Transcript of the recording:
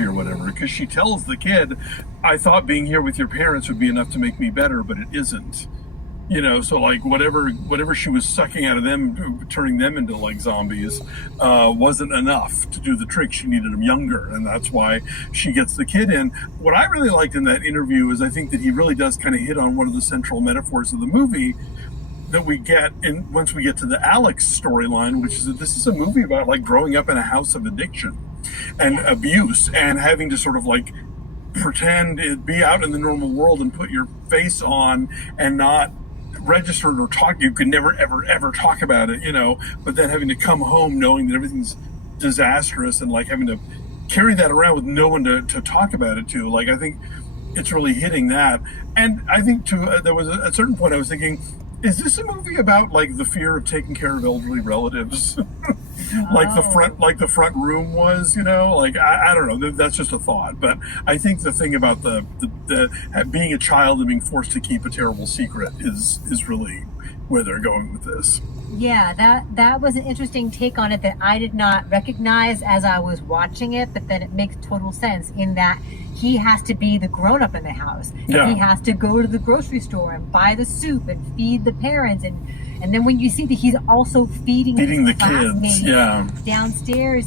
energy or whatever, because she tells the kid, I thought being here with your parents would be enough to make me better, but it isn't. So like whatever she was sucking out of them, turning them into like zombies, wasn't enough to do the trick. She needed them younger, and that's why she gets the kid in. What I really liked in that interview is I think that he really does kind of hit on one of the central metaphors of the movie that we get in once we get to the Alex storyline, which is that this is a movie about like growing up in a house of addiction and abuse and having to sort of like pretend be out in the normal world and put your face on and not registered or talk. You could never ever talk about it, but then having to come home knowing that everything's disastrous and like having to carry that around with no one to talk about it to. Like I think it's really hitting that. And I think there was a certain point I was thinking, is this a movie about like the fear of taking care of elderly relatives? like the front room was, like I don't know, that's just a thought. But I think the thing about the being a child and being forced to keep a terrible secret is really where they're going with this. Yeah, that was an interesting take on it that I did not recognize as I was watching it, but then it makes total sense in that he has to be the grown-up in the house. Yeah. He has to go to the grocery store and buy the soup and feed the parents, and then when you see that he's also feeding the classmates kids, yeah, downstairs.